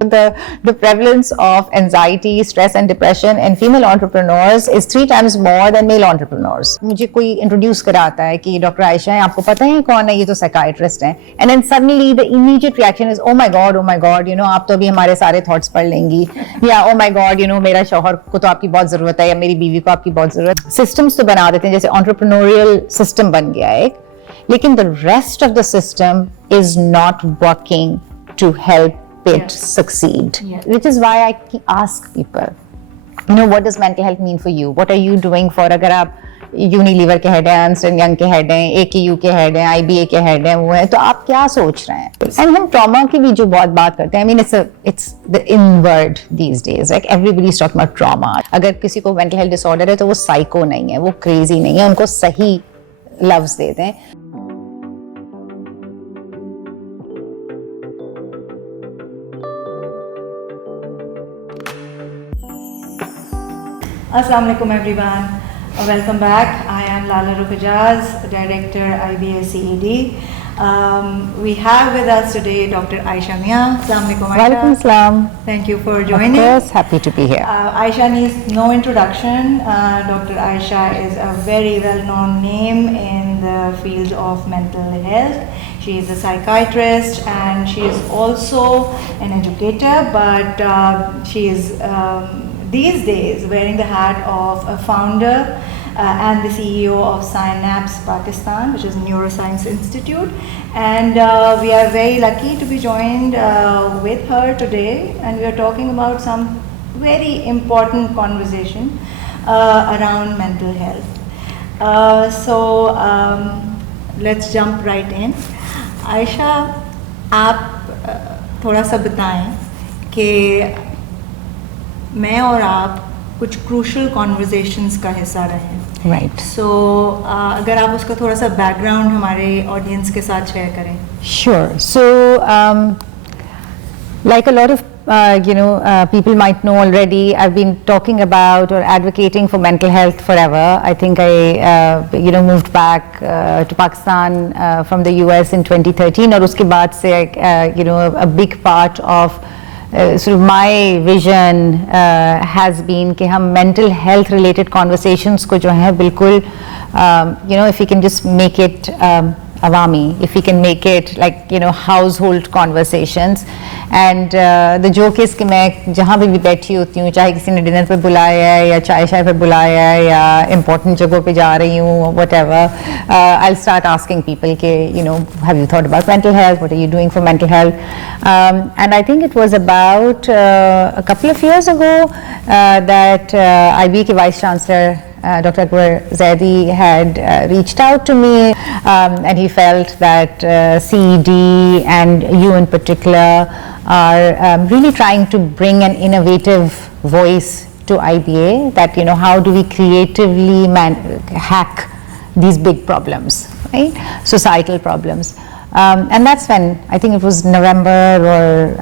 The prevalence of anxiety, stress and depression in female entrepreneurs is 3 times more than male entrepreneurs. मुझे कोई introduce कराता है कि doctor Ayesha है, आपको पता है कौन है, ये तो साइकाइट्रिस्ट हैं, and then suddenly the immediate reaction is oh my god, you know, आप तो अभी हमारे सारे थॉट्स पढ़ लेंगी, या oh my god, you know, मेरा शौहर को तो आपकी बहुत जरूरत है, या मेरी बीवी को आपकी बहुत जरूरत है. सिस्टम्स तो बना देते हैं, जैसे entrepreneurial सिस्टम बन गया है एक, लेकिन the rest of the system is not working to help it succeed. Which is why I ask people, you know, what does mental health mean for you? What are you doing for? अगर आप Unilever के head हैं, Ernst and Young के head हैं, AKU के head हैं, IBA के head हैं, वो है, तो आप क्या सोच रहे हैं? एंड हम ट्रॉमा की भी जो बहुत बात करते हैं, I mean it's the inward these days, like everybody's talking about trauma. अगर किसी को mental health disorder है तो वो साइको नहीं है, वो क्रेजी नहीं है, उनको सही लफ्ज दे दें. Assalamu alaikum everyone. Welcome back. I am Lala Rukajaz, Director IBA CED. We have with us today Dr. Aisha Mia. Assalamu alaikum Aisha. Walaikum assalam. Thank you for joining. Of course, happy to be here. Aisha needs no introduction. Dr. Aisha is a very well-known name in the field of mental health. She is a psychiatrist and she is also an educator, but she is these days wearing the hat of a founder and the CEO of Synapse Pakistan, which is a neuroscience institute, and we are very lucky to be joined with her today, and we are talking about some very important conversation around mental health. So let's jump right in. Ayesha, आप थोड़ा सा बताएं कि मैं और आप कुछ crucial conversations का हिस्सा रहे हैं. Right. So अगर आप उसका थोड़ा सा बैकग्राउंड हमारे ऑडियंस के साथ शेयर करें. Sure. So like a lot of people might know already, I've been talking about or advocating for mental health forever. I think I moved back to Pakistan from the US in 2013, और उसके बाद से a big part of sort of my vision has been कि हम mental health related conversations को जो है बिल्कुल if we can just make it awami, if we can make it like household conversations. And the joke is कि मैं जहाँ भी बैठी होती हूँ, चाहे किसी ने डिनर पे बुलाया है या चाय शाय पे बुलाया है या important जगहों पे जा रही हूँ, whatever, I'll start asking people कि have you thought about mental health? What are you doing for mental health? And I think it was about a couple of years ago that IB के Vice Chancellor Dr. Akbar Zaidi had reached out to me, and he felt that CED and you in particular are really trying to bring an innovative voice to IBA, that how do we creatively hack these big problems, right? Societal problems. And that's when, I think it was November or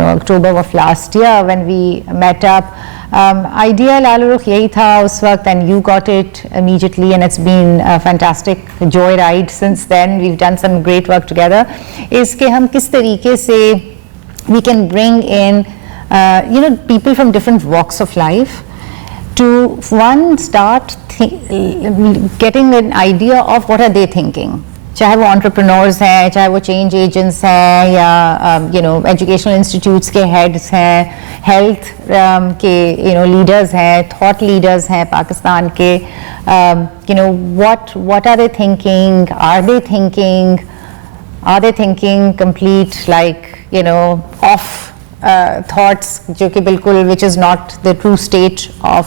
October of last year when we met up. Idea Lala Rukh yahi tha us waqt, and you got it immediately, and it's been a fantastic joyride since then. We've done some great work together. Is कि हम किस तरीके से we can bring in people from different walks of life to one start getting an idea of what are they thinking. चाहे वो entrepreneurs हैं, चाहे वो change agents हैं, या educational institutes के heads हैं, health के leaders हैं, thought leaders हैं पाकिस्तान के, what are they thinking? Are they thinking complete off thoughts जो कि बिल्कुल, which is not the true state of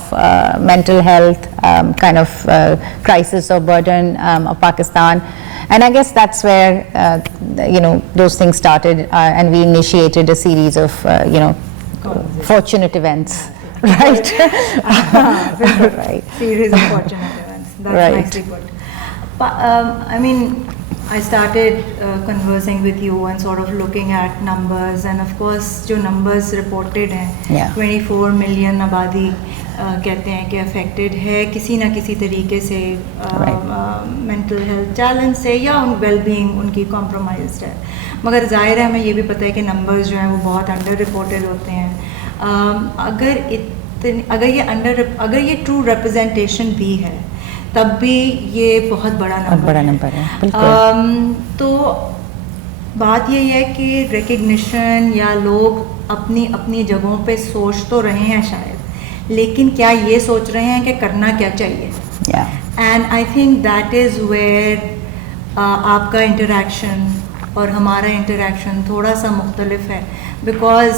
mental health kind of crisis or burden of Pakistan. And I guess that's where those things started, and we initiated a series of fortunate events, right? Right. Series of fortunate events. That's right. Nicely put. But I mean, I started conversing with you and sort of looking at numbers, and of course, जो numbers reported हैं, 24 million आबादी कहते हैं कि affected है किसी ना किसी तरीके से मेंटल हेल्थ चैलेंज से, या वेल बीइंग उनकी कॉम्प्रोमाइज्ड है. मगर ज़ाहिर है हमें ये भी पता है कि नंबर्स जो हैं वो बहुत अंडर रिपोर्टेड होते हैं. अगर ये ट्रू रिप्रेजेंटेशन भी है तब भी ये बहुत बड़ा नंबर है. बिल्कुल. तो बात यही है कि रिकग्निशन या लोग अपनी अपनी जगहों पे सोच तो रहे हैं शायद, लेकिन क्या ये सोच रहे हैं कि करना क्या चाहिए. And I think that is where आपका इंटरेक्शन और हमारा इंटरेक्शन थोड़ा सा मुख्तलिफ है, बिकॉज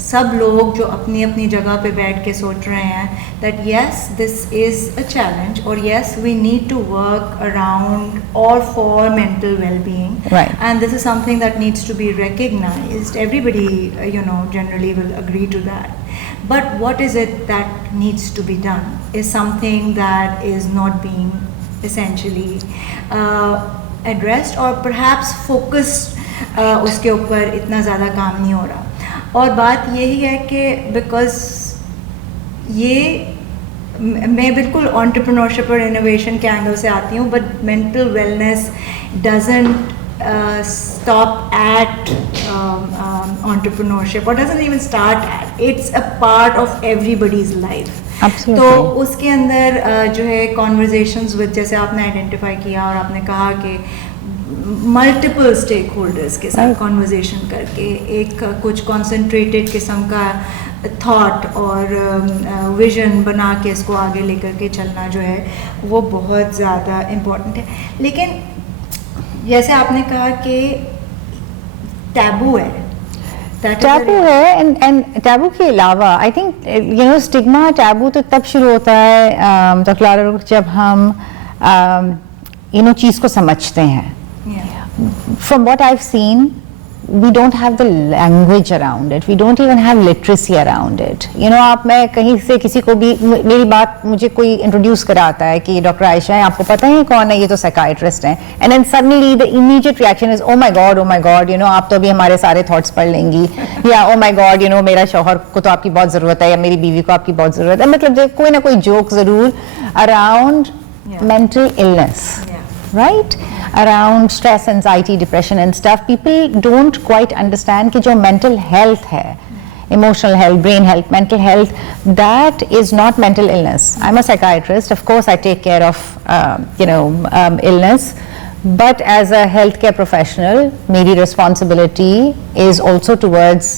सब लोग जो अपनी अपनी जगह पे बैठ के सोच रहे हैं that yes, this is a challenge, or yes, we need to work around or for mental well-being, right. And this is something that needs to be recognized. Everybody generally will agree to that, but what is it that needs to be done is something that is not being essentially addressed, or perhaps focused. उसके ऊपर इतना ज़्यादा काम नहीं हो रहा. और बात यही है कि बिकॉज ये मैं बिल्कुल एंटरप्रेन्योरशिप और इनोवेशन के एंगल से आती हूँ, but mental wellness doesn't stop at entrepreneurship, or doesn't even start at, it's a part of everybody's life. Absolutely. तो उसके अंदर जो है conversations with, जैसे आपने आइडेंटिफाई किया और आपने कहा कि मल्टीपल स्टेक होल्डर्स के साथ कॉन्वर्जेशन करके एक कुछ कॉन्सेंट्रेटेड किस्म का थॉट और विजन बना के इसको आगे लेकर के चलना जो है वो बहुत ज़्यादा इम्पोर्टेंट है. लेकिन जैसे आपने कहा कि टैबू है, टैबू है, एंड टैबू के अलावा आई थिंक स्टिग्मा टैबू तो तब शुरू होता है तो क्लारा जब हम चीज़ को समझते हैं. From what I've seen, we don't have the language around it. We don't even have literacy around it. आप मैं कहीं से किसी को भी मेरी बात मुझे कोई इंट्रोड्यूस कराता है कि डॉक्टर आयशा है, आपको पता है कौन है, ये तो साइकाइट्रिस्ट हैं, and then suddenly the immediate reaction is oh my god आप तो अभी हमारे सारे थॉट्स पढ़ लेंगी, या ओ माय गॉड मेरा शौहर को तो आपकी बहुत ज़रूरत है, या मेरी बीवी को आपकी बहुत ज़रूरत है. मतलब कोई ना कोई जोक ज़रूर around mental illness, right? Around stress, anxiety, depression and stuff. People don't quite understand कि जो mental health है, emotional health, brain health, mental health, that is not mental illness. I'm a psychiatrist. Of course, I take care of illness, but as a healthcare professional, मेरी responsibility is also towards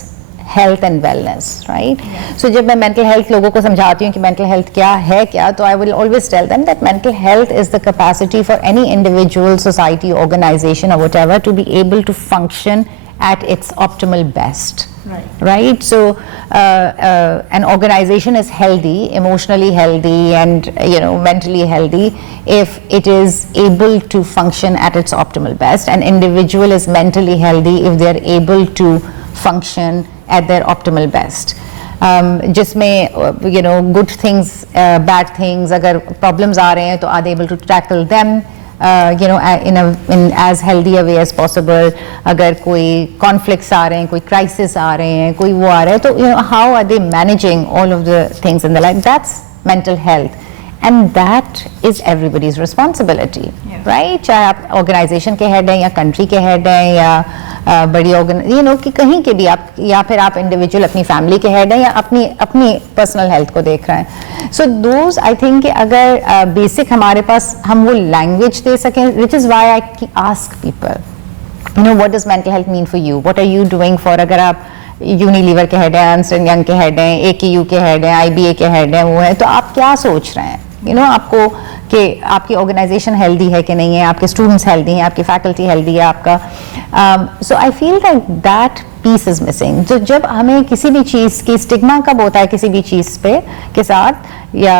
health and wellness, right? So जब मैं mental health लोगों को समझाती हूँ कि mental health क्या है क्या, तो I will always tell them that mental health is the capacity for any individual, society, organization or whatever to be able to function at its optimal best. Right? So an organization is healthy, emotionally healthy and mentally healthy if it is able to function at its optimal best. An individual is mentally healthy if they are able to function at their optimal best. जिसमें good things, bad things, अगर problems आ रहे हैं तो are they able to tackle them in as healthy a way as possible. अगर कोई conflicts आ रहे हैं, कोई crisis आ रहे हैं, कोई वो आ रहा है, तो how are they managing all of the things in their life? That's mental health. And that is everybody's responsibility, right? चाहे आप organization के head हैं या country के head हैं या बड़ी कि कहीं के भी आप, या फिर आप इंडिविजुअल अपनी फैमिली के हेड हैं या अपनी पर्सनल हेल्थ को देख रहे हैं. सो दोज आई थिंक कि अगर बेसिक हमारे पास हम वो लैंग्वेज दे सकें, which is why I ask people what does mental health mean for you, what are you doing for. अगर आप यूनिलीवर के हेड हैं, अर्नस्ट एंड यंग के हेड हैं, AKU के हेड हैं, IBA के हेड हैं, वो है, तो आप क्या सोच रहे हैं आपको कि आपकी ऑर्गेनाइजेशन हेल्दी है कि नहीं है, आपके स्टूडेंट्स हेल्दी हैं, आपकी फैकल्टी हेल्दी है, आपका. So I feel that piece is missing. तो जब हमें किसी भी चीज़ की स्टिग्मा कब होता है किसी भी चीज़ पे के साथ, या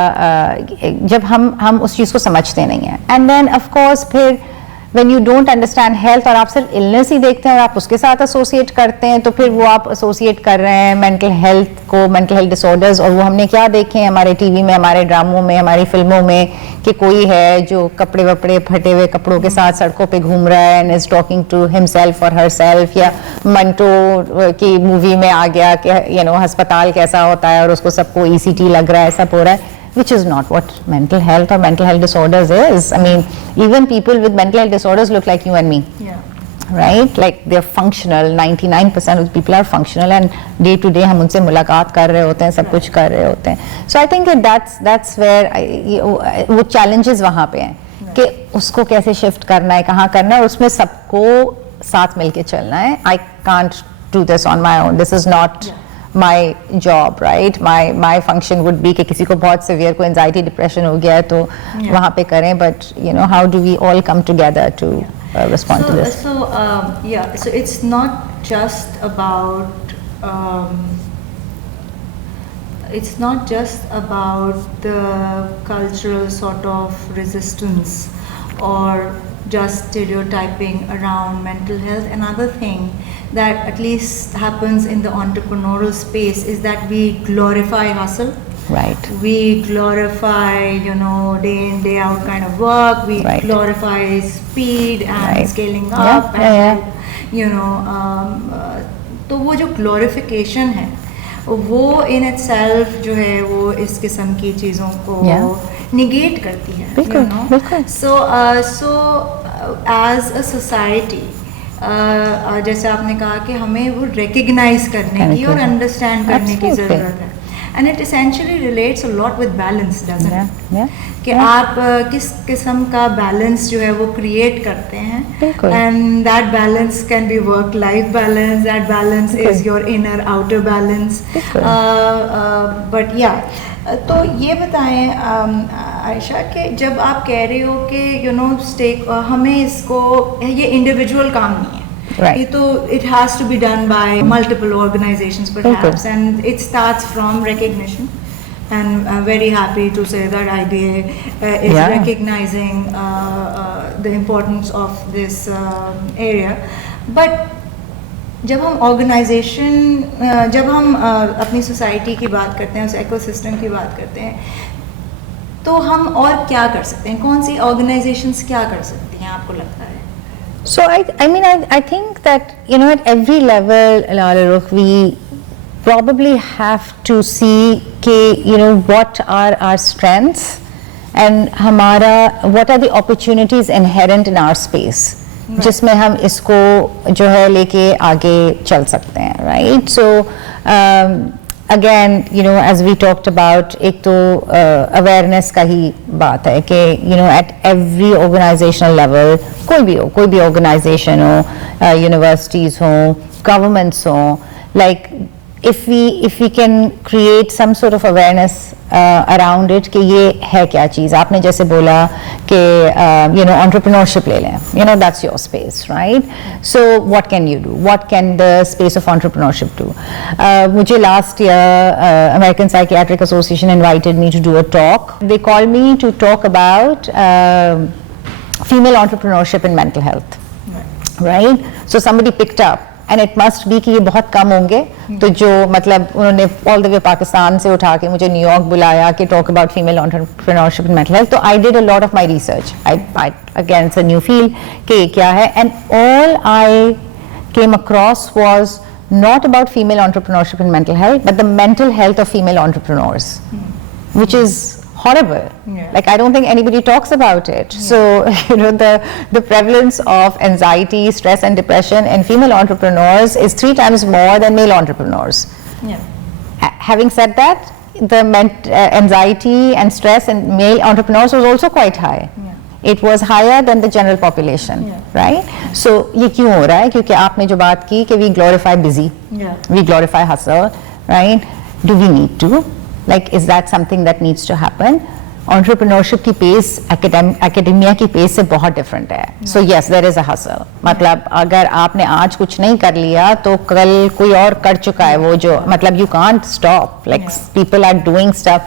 जब हम उस चीज़ को समझते नहीं हैं, एंड देन ऑफ कोर्स फिर when you don't understand health और आप सिर्फ illness ही देखते हैं और आप उसके साथ associate करते हैं, तो फिर वो आप associate कर रहे हैं mental health को, mental health disorders. और वो हमने क्या देखे हैं हमारे TV में, हमारे ड्रामों में, हमारी फिल्मों में, कि कोई है जो कपड़े वपड़े फटे हुए कपड़ों के साथ सड़कों पे घूम रहा है and is talking to himself or herself, या मंटो की मूवी में आ गया कि अस्पताल कैसा होता है और उसको सबको ECT लग रहा है, सब हो रहा है, which is not what mental health or mental health disorders is. I mean, even people with mental health disorders look like you and me. right? Like they're functional. 99% of the people are functional, and day to day हम उनसे मुलाकात कर रहे होते हैं, सब कुछ कर रहे होते हैं. So I think that that's where वो challenges वहाँ पे हैं कि उसको कैसे shift करना है, कहाँ करना है, और उसमें सबको साथ मिलके चलना है. I can't do this on my own. This is not my job, right? My function would be कि किसी को बहुत severe को anxiety depression हो गया है तो वहाँ पे करें, but you know, how do we all come together to respond to this? So it's not just about the cultural sort of resistance or just stereotyping around mental health. Another thing that at least happens in the entrepreneurial space is that we glorify hustle. Right. We glorify, you know, day in, day out kind of work. We glorify speed and scaling up and, you know, तो वो जो glorification है, वो in itself जो है वो इस किस्म की चीज़ों को negate करती है. बिल्कुल, you know? बिल्कुल. So as a society, जैसे आपने कहा कि हमें वो recognize करने की और understand करने की ज़रूरत है. And it essentially relates a lot with balance, doesn't it? कि आप किस किस्म का balance जो है वो create करते हैं. And that balance can be work-life balance. That balance is your inner outer balance. But yeah, तो ये बताएं आयशा कि जब आप कह रहे हो कि you know हमें इसको ये individual काम नहीं है. Right. It has to be done by multiple organizations perhaps, and it starts from recognition. And I'm very happy to say that IBA is recognizing the importance of this area. But जब हम organization, जब हम अपनी society की बात करते हैं, उस ecosystem की बात करते हैं, तो हम और क्या कर सकते हैं? कौन सी organizations क्या कर सकती हैं आपको लगता है? So I think that, you know, at every level, Rukh, we probably have to see कि, you know, what are our strengths and what are the opportunities inherent in our space, जिसमें हम इसको जो है लेके आगे चल सकते हैं, right? So again, you know, as we talked about, एक तो awareness का ही बात है कि, you know, at every organizational level, कोई भी organization हो, universities हो, governments हो, like if we can create some sort of awareness around it कि ये है क्या चीज़. आपने जैसे बोला कि you know, entrepreneurship ले लें, you know, that's your space, right? So what can you do? What can the space of entrepreneurship do? मुझे last year American Psychiatric Association invited me to do a talk. They called me to talk about female entrepreneurship in mental health, right? So somebody picked up, and it must be कि ये बहुत कम होंगे, तो जो मतलब उन्होंने all the way Pakistan से उठा के मुझे न्यूयॉर्क बुलाया कि talk about female entrepreneurship in mental health. तो I did a lot of my research. I again, it's a new field कि क्या है, and all I came across was not about female entrepreneurship in mental health, but the mental health of female entrepreneurs, which is horrible. Like I don't think anybody talks about it. So you know, the prevalence of anxiety, stress and depression in female entrepreneurs is 3 times more than male entrepreneurs. Having said that, the anxiety and stress in male entrepreneurs was also quite high. It was higher than the general population, right? So ये क्यों हो रहा है? क्योंकि आपने जो बात की कि we glorify busy, we glorify hustle, right? Do we need to? Like, is that something that needs to happen? Entrepreneurship की pace, academia की pace से बहुत different है. So yes, there is a hustle. मतलब अगर आपने आज कुछ नहीं कर लिया तो कल कोई और कर चुका है वो जो मतलब you can't stop. Like people are doing stuff,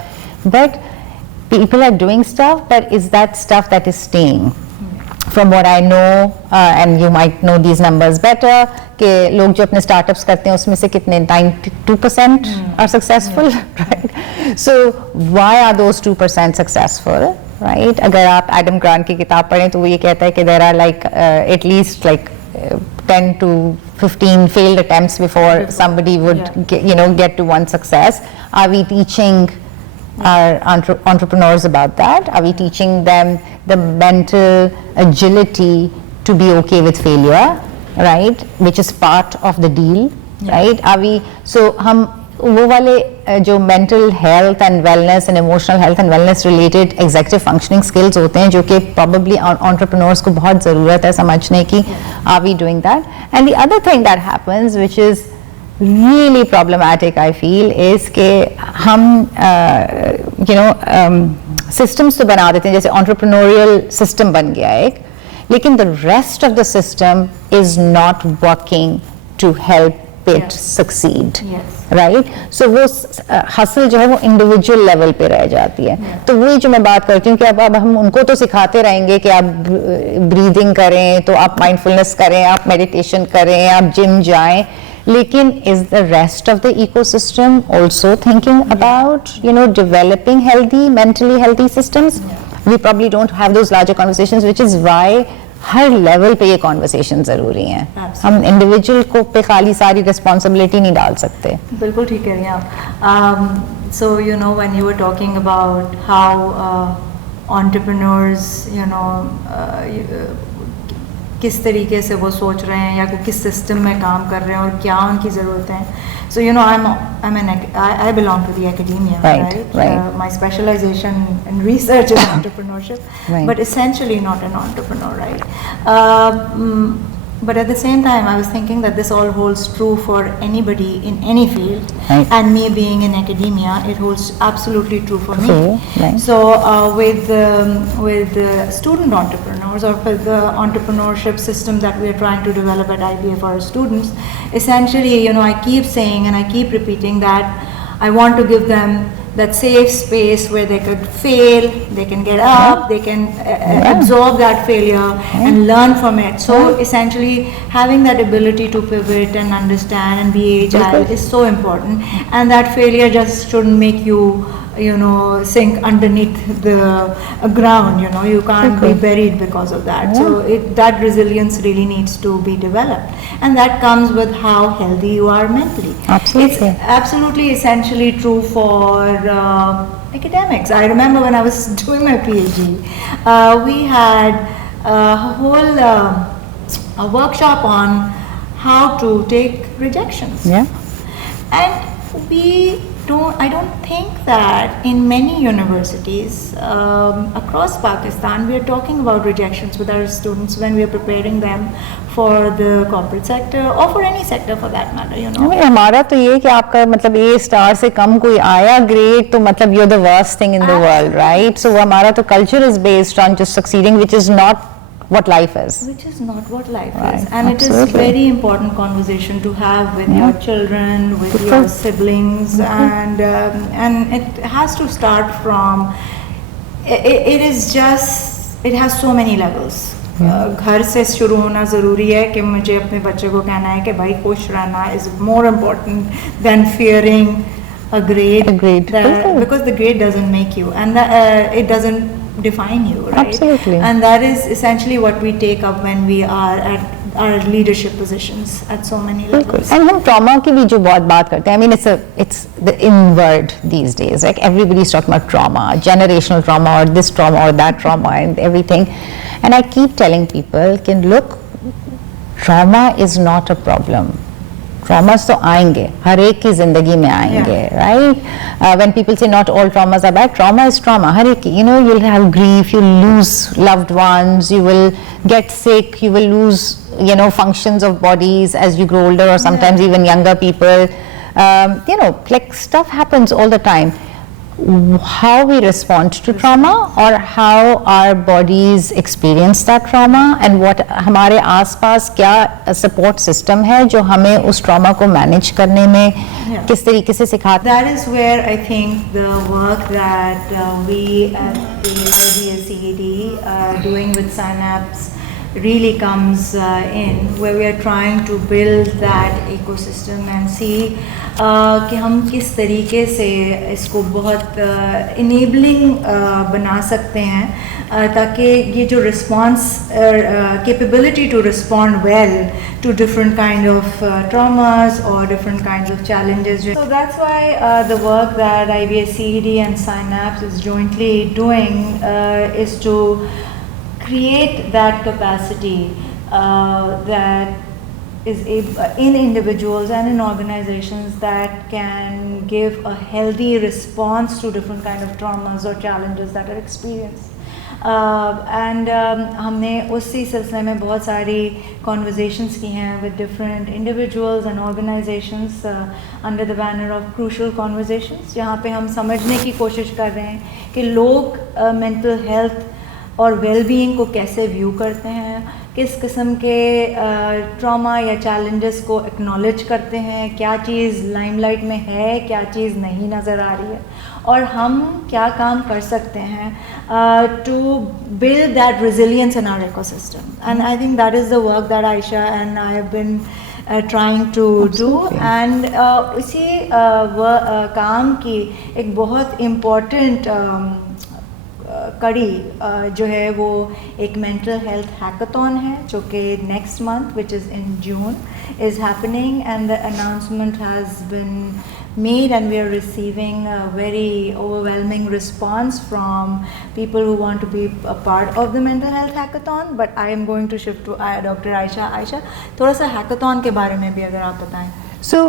but is that stuff that is staying? From what I know, and you might know these numbers better, कि लोग जो अपने startups करते हैं उसमें से कितने 92% are successful, right? So why are those 2% successful, right? अगर आप Adam Grant की किताब पढ़ें तो वो ये कहता है कि there are like at least like 10 to 15 failed attempts before somebody would get to one success. Are we teaching our entrepreneurs about that? Are we teaching them the mental agility to be okay with failure? right, which is part of the deal, right? Are we, so हम वो वाले जो mental health and wellness and emotional health and wellness related executive functioning skills होते हैं जो कि probably entrepreneurs को बहुत ज़रूरत है समझने की, are we doing that? And the other thing that happens which is really problematic I feel is कि हम systems तो बना देते हैं, जैसे entrepreneurial system बन गया एक, लेकिन the rest of the system is not working to help it succeed, right? So वो hustle जो है वो individual level पे रह जाती है. तो वही जो मैं बात करती हूँ कि अब हम उनको तो सिखाते रहेंगे कि आप breathing करें, तो आप mindfulness करें, आप meditation करें, आप gym जाएं, लेकिन is the rest of the ecosystem also thinking about, developing healthy, mentally healthy systems? We probably don't have those larger conversations, which is why her level पे ये कॉन्वर्सेशन ज़रूरी हैं. हम इंडिविजुअल को पे खाली सारी रिस्पॉन्सिबिलिटी नहीं डाल सकते. बिल्कुल ठीक कह रही हैं आप. So when you were talking about how entrepreneurs किस तरीके से वो सोच रहे हैं या किस सिस्टम में काम कर रहे हैं और क्या उनकी ज़रूरतें हैं. So I belong to the academia, right? My specialization in research is entrepreneurship, but essentially not an entrepreneur, right? But at the same time, I was thinking that this all holds true for anybody in any field, and me being in academia, it holds absolutely true for me. So with the student entrepreneurs or with the entrepreneurship system that we are trying to develop at IBA for our students, essentially, I keep saying and I keep repeating that I want to give them that safe space where they could fail, they can get up, they can absorb that failure and learn from it. So essentially having that ability to pivot and understand and be agile is so important, and that failure just shouldn't make you sink underneath the ground. You can't be buried because of that. So that resilience really needs to be developed, and that comes with how healthy you are mentally. Absolutely. It's absolutely essentially true for academics. I remember when I was doing my PhD, we had a whole a workshop on how to take rejections. And I don't think that in many universities across Pakistan we are talking about rejections with our students when we are preparing them for the corporate sector or for any sector for that matter. हमारा तो ये कि आपका मतलब A star से कम कोई आया grade तो मतलब you're the worst thing in the world, right? So हमारा तो culture is based on just succeeding, which is not what life is. Which is not what life is. And it is a very important conversation to have with your children, with your siblings, and it has to start from, it has so many levels. घर से शुरू होना ज़रूरी है कि मुझे अपने बच्चे को कहना है कि भाई खुश रहना is more important than fearing a grade. Because the grade doesn't make you, and it doesn't define you, right? Absolutely. And that is essentially what we take up when we are at our leadership positions at so many levels. And हम trauma की भी जो बहुत बात करते हैं, I mean it's the inward these days, like everybody's talking about trauma, generational trauma or this trauma or that trauma and everything. And I keep telling people, look, trauma is not a problem. Traumas तो आएंगे, हर एक की जिंदगी में आएंगे, right? When people say not all traumas are bad, trauma is trauma. हर एक, you'll have grief, you'll lose loved ones, you will get sick, you will lose, functions of bodies as you grow older, or sometimes even younger people. Like stuff happens all the time. How we respond to trauma or how our bodies experience that trauma, and what हमारे आसपास क्या support system है जो हमें उस trauma को manage करने में किस तरीके से सिखाता है. That is where I think the work that we at the IBA-CED are doing with Synapse really comes in, where we are trying to build that ecosystem and see कि हम किस तरीके से इसको बहुत enabling बना सकते हैं ताकि ये जो response capability to respond well to different kind of traumas or different kinds of challenges. So that's why the work that IBA-CED and Synapse is jointly doing is to create that capacity that in individuals and in organizations that can give a healthy response to different kind of traumas or challenges that are experienced. हमने उसी सिलसिले में बहुत सारी conversations की हैं with different individuals and organizations under the banner of crucial conversations, जहाँ पे हम समझने की कोशिश कर रहे हैं कि लोग mental health और वेल-बीइंग को कैसे व्यू करते हैं, किस किस्म के ट्रॉमा या चैलेंजेस को एक्नॉलेज करते हैं, क्या चीज़ लाइमलाइट में है, क्या चीज़ नहीं नज़र आ रही है, और हम क्या काम कर सकते हैं to build that resilience in our ecosystem. And I think that is the work that Ayesha and I have been trying to do. And उसी काम की एक बहुत इम्पॉर्टेंट कड़ी जो है वो एक मेंटल हेल्थ हैकाथॉन है जो कि next month which is in June is happening, and the announcement has been made, and we are receiving a very overwhelming response from people who want to be a part of the mental health hackathon. But I am going to shift to Dr. Aisha. Aisha, थोड़ा सा hackathon के बारे में भी अगर आप बताएं. So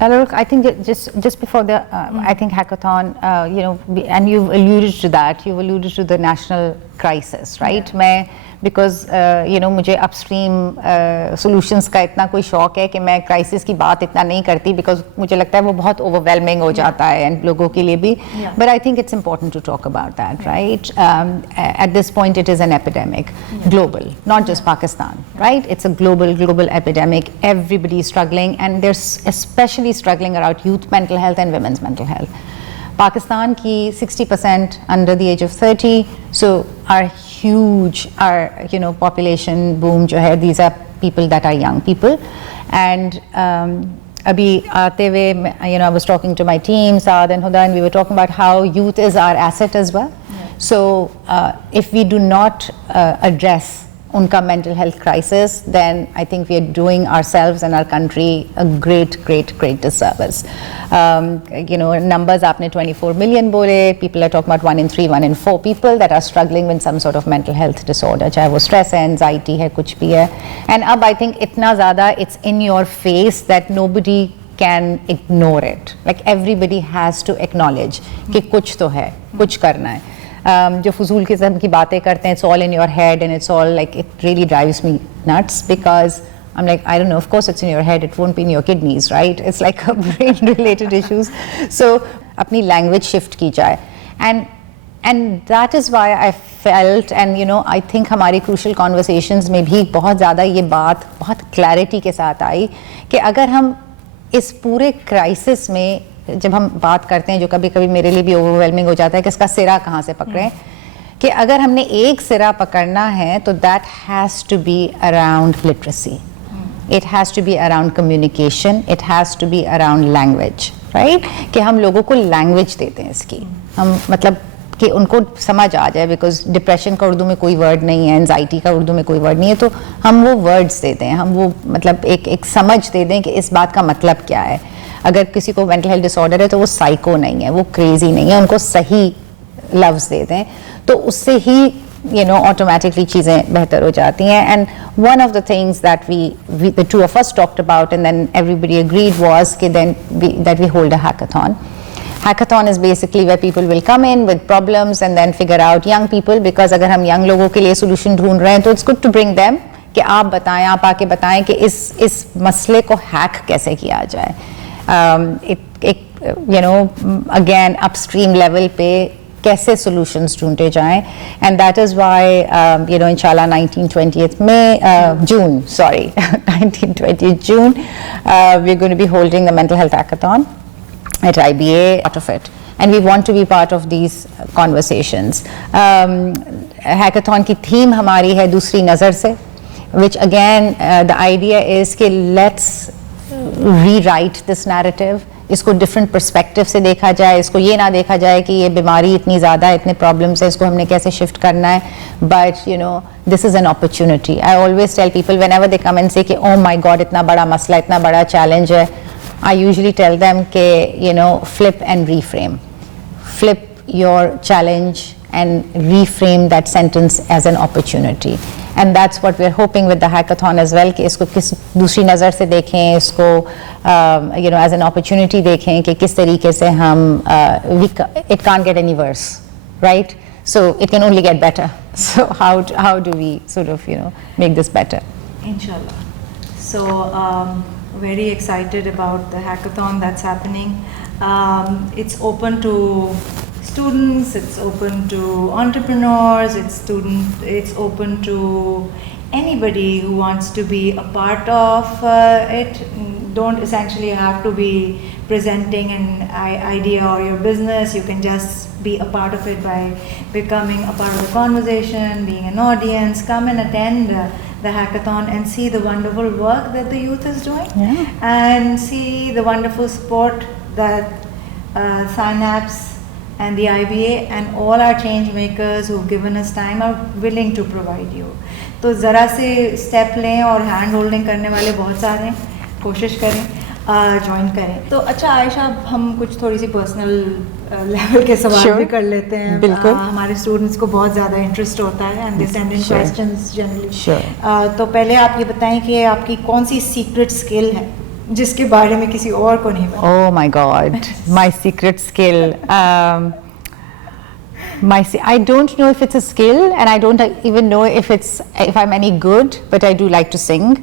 Alok, I think just before the I think hackathon, and you've alluded to that. You've alluded to the national crisis, right? मैं because मुझे upstream solutions का इतना कोई शौक है कि मैं crisis की बात इतना नहीं करती, because मुझे लगता है वो बहुत overwhelming हो जाता है and लोगों के लिए भी. But I think it's important to talk about that, right? At this point, it is an epidemic, global, not just Pakistan, right? It's a global epidemic. Everybody is struggling, and they're especially struggling around youth mental health and women's mental health. Pakistan ki 60% under the age of 30, so our population boom jo hai, these are people that are young people. And abhi aate hue, I was talking to my team, Saad and Huda, and we were talking about how youth is our asset as well. So if we do not address unka mental health crisis, then I think we are doing ourselves and our country a great disservice. Numbers aapne 24 million bole, people are talking about 1 in 3, 1 in 4 people that are struggling with some sort of mental health disorder, chahe wo stress hai, anxiety hai, kuch bhi hai. And ab I think itna zyada it's in your face that nobody can ignore it. Like everybody has to acknowledge कि कुछ तो है, कुछ करना है. जो फजूल किस्म की बातें करते हैं, it's all in your head, and it's all like, it really drives me nuts, because I'm like, I don't know, of course it's in your head, it won't be in your kidneys, right? It's like a brain related issues. So अपनी language shift की जाए, and that is why I felt, and I think हमारी crucial conversations में भी बहुत ज़्यादा ये बात बहुत clarity के साथ आई कि अगर हम इस पूरे crisis में जब हम बात करते हैं, जो कभी कभी मेरे लिए भी ओवरवेलमिंग हो जाता है कि इसका सिरा कहाँ से पकड़ें, कि अगर हमने एक सिरा पकड़ना है तो that has to be around literacy, it has to be around communication, it has to be around language, right? कि हम लोगों को लैंग्वेज देते हैं इसकी, हम मतलब कि उनको समझ आ जाए, बिकॉज डिप्रेशन का उर्दू में कोई वर्ड नहीं है, एंजाइटी का उर्दू में कोई वर्ड नहीं है, तो हम वो वर्ड्स दे दें, हम वो मतलब एक समझ दे दें कि इस बात का मतलब क्या है. अगर किसी को मेंटल हेल्थ डिसऑर्डर है तो वो साइको नहीं है, वो क्रेजी नहीं है, उनको सही लफ्ज़ दे दें, तो उससे ही ऑटोमेटिकली चीज़ें बेहतर हो जाती हैं. And one of the things that we the two of us talked about and then everybody agreed was कि that we hold a hackathon. Hackathon is basically where people will come in with problems and then figure out, young people, because अगर हम young लोगों के लिए solution ढूंढ रहे हैं तो it's good to bring them कि आप बताएं, आप आके बताएं कि इस मसले को हैक कैसे किया जाए. Again upstream level पे कैसे solutions ढूंढे जाएं, and that is why inshallah 19-20th May, June, sorry 19-20th June, we're going to be holding the mental health hackathon at IBA, part of it, and we want to be part of these conversations. Hackathon की theme हमारी है दूसरी नज़र से, which again the idea is कि let's rewrite this narrative, इसको different perspective से देखा जाए, इसको ये ना देखा जाए कि ये बीमारी इतनी ज़्यादा है, इतने problems है, इसको हमने कैसे shift करना है, but this is an opportunity. I always tell people whenever they come and say कि oh my god इतना बड़ा मसला, इतना बड़ा challenge है, I usually tell them कि flip and reframe. Flip your challenge and reframe that sentence as an opportunity. and that's what we're hoping with the hackathon as well, कि इसको किस दूसरी नज़र से देखें, इसको you know, as an opportunity देखें कि किस तरीके से हम it can't get any worse, right? So it can only get better. So how do we sort of, you know, make this better? Inshallah. So very excited about the hackathon that's happening. It's open to students, it's open to entrepreneurs, it's open to anybody who wants to be a part of it. Don't essentially have to be presenting an idea or your business. You can just be a part of it by becoming a part of the conversation, being an audience. Come and attend the hackathon and see the wonderful work that the youth is doing, and see the wonderful support that Synapse and the IBA and all our change makers who've given us time are willing to provide you. तो ज़रा से step लें, और hand holding करने वाले बहुत सारे हैं, कोशिश करें, ज्वाइन करें. तो अच्छा आयशा, हम कुछ थोड़ी सी पर्सनल लेवल के सवाल भी कर लेते हैं. बिल्कुल. हमारे स्टूडेंट्स को बहुत ज़्यादा इंटरेस्ट होता है and they send in questions generally. तो पहले आप ये बताएं कि आपकी कौन सी सीक्रेट स्किल है जिसके बारे में किसी और को नहीं पता? Oh my God, my secret skill. I don't know if it's a skill, and I don't even know if I'm any good, but I do like to sing.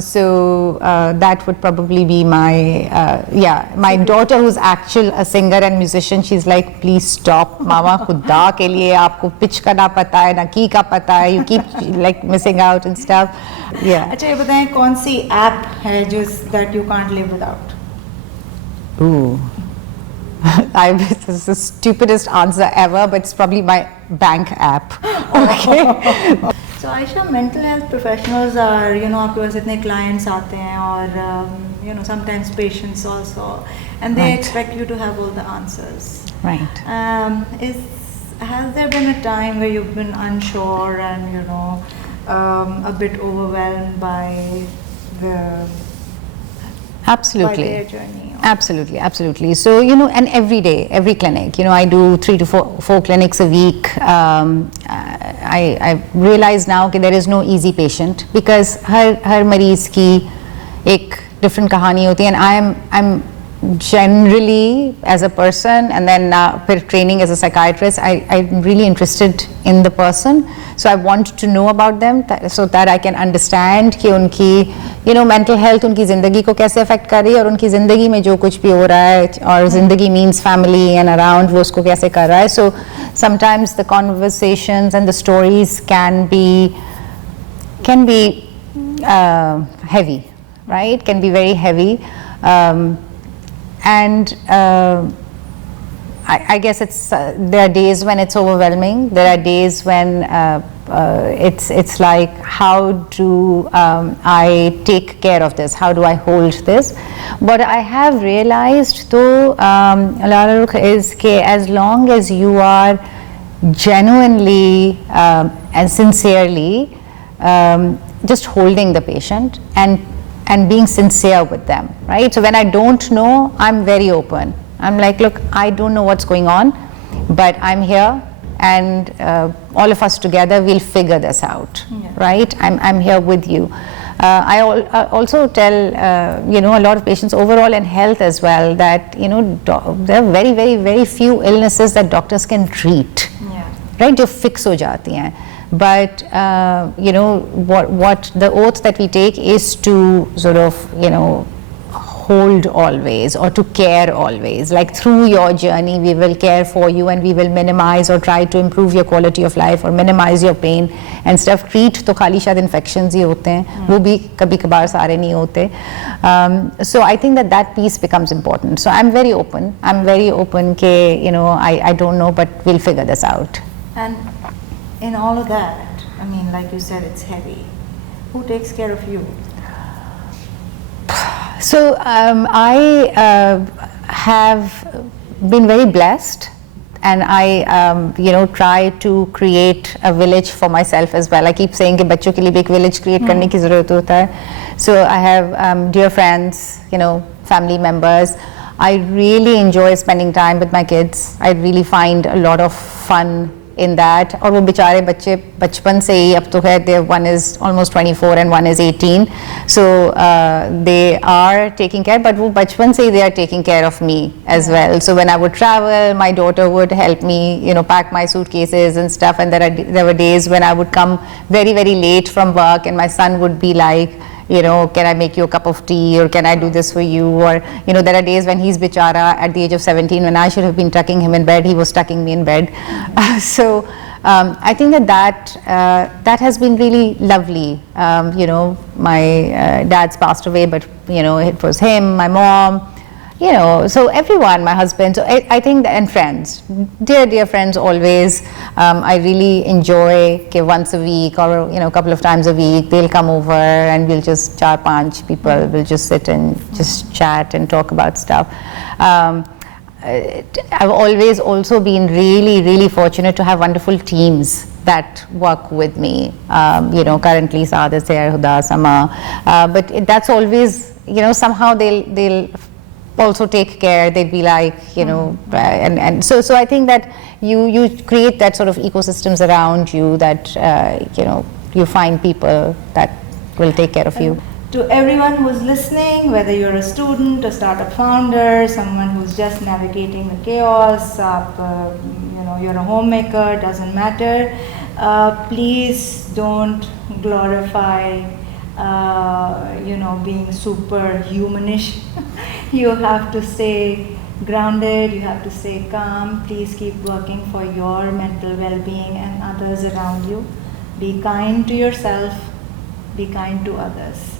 So that would probably be my my daughter, who's actually a singer and musician. She's like, please stop, Mama, खुदा के लिए आपको pitch का ना पता है, ना की का पता है, you keep like missing out and stuff. Yeah. अच्छा, ये बताएं कौन सी ऐप है that you can't live without? Ooh. This is the stupidest answer ever, but it's probably my bank app. Okay. So Aisha, mental health professionals are, you know, आपके पास इतने clients आते हैं, और you know, sometimes patients also, and they expect you to have all the answers. Right. Has there been a time where you've been unsure and, you know, a bit overwhelmed by Absolutely. by their journey? Absolutely. So, you know, and every day, every clinic, you know, I do 3 to 4 clinics a week. I realize now that there is no easy patient, because हर मरीज की एक different कहानी होती है, and I'm generally, as a person, and then training as a psychiatrist, I'm really interested in the person. So I want to know about them so that I can understand कि उनकी, you know, mental health उनकी ज़िंदगी को कैसे affect कर रही है, और उनकी ज़िंदगी में जो कुछ भी हो रहा है, और ज़िंदगी means family and around, वो उसको कैसे कर रहा है. So sometimes the conversations and the stories can be heavy, right? Can be very heavy. And I guess there are days when it's overwhelming. There are days when it's like, how do I take care of this? How do I hold this? But I have realized, though, is that as long as you are genuinely and sincerely just holding the patient and being sincere with them, right? So when I don't know, I'm very open. I'm like, look, I don't know what's going on, but I'm here, and all of us together, we'll figure this out, right? I'm here with you. I also tell, you know, a lot of patients overall in health as well, that, you know, there are very, very, very few illnesses that doctors can treat, right? जो fix हो जाती हैं. But you know, what the oath that we take is to sort of, you know, hold always, or to care always. Like, through your journey, we will care for you, and we will minimize or try to improve your quality of life, or minimize your pain and stuff. Treat तो खाली शायद infections ही होते हैं, वो भी कभी कभार सारे नहीं होते. So I think that piece becomes important. So I'm very open. के, you know, I don't know, but we'll figure this out. And in all of that, I mean, like you said, it's heavy. Who takes care of you? So I have been very blessed, and I you know, try to create a village for myself as well. I keep saying कि बच्चों के लिए भी एक village create करने की ज़रूरत होता है. So I have dear friends, you know, family members. I really enjoy spending time with my kids. I really find a lot of fun in that. और वो बेचारे बच्चे बचपन से ही, अब तो है, one is almost 24 and one is 18, so they are taking care, but वो बचपन से ही they are taking care of me as well. So when I would travel, my daughter would help me, you know, pack my suitcases and stuff, and there were days when I would come very, very late from work and my son would be like, you know, can I make you a cup of tea, or can I do this for you, or, you know, there are days when he's bichara at the age of 17, when I should have been tucking him in bed, he was tucking me in bed. So I think that has been really lovely. You know, my dad's passed away, but, you know, it was him, my mom, you know, so everyone, my husband, so I think that, and friends, dear friends always. I really enjoy once a week, or, you know, a couple of times a week, they'll come over and we'll just, 4-5 people will just sit and just chat and talk about stuff. I've always also been really fortunate to have wonderful teams that work with me. You know, currently Saad is there, Huda, Sama, but that's always, you know, somehow they'll also take care. They'd be like, you know, and so I think that you create that sort of ecosystems around you, that you know, you find people that will take care of you. To everyone who's listening, whether you're a student, a startup founder, someone who's just navigating the chaos, you know, you're a homemaker, doesn't matter, please don't glorify you know, being super humanish. You have to stay grounded, you have to stay calm. Please keep working for your mental well-being and others around you. Be kind to yourself, be kind to others.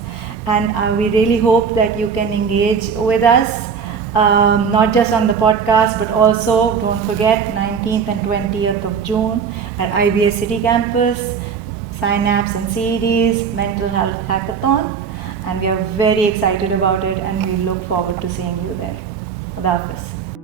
And we really hope that you can engage with us, not just on the podcast, but also, don't forget, 19th and 20th of June at IBS City Campus, Synapse and CED's Mental Health Hackathon, and we are very excited about it, and we look forward to seeing you there. Khuda Hafiz.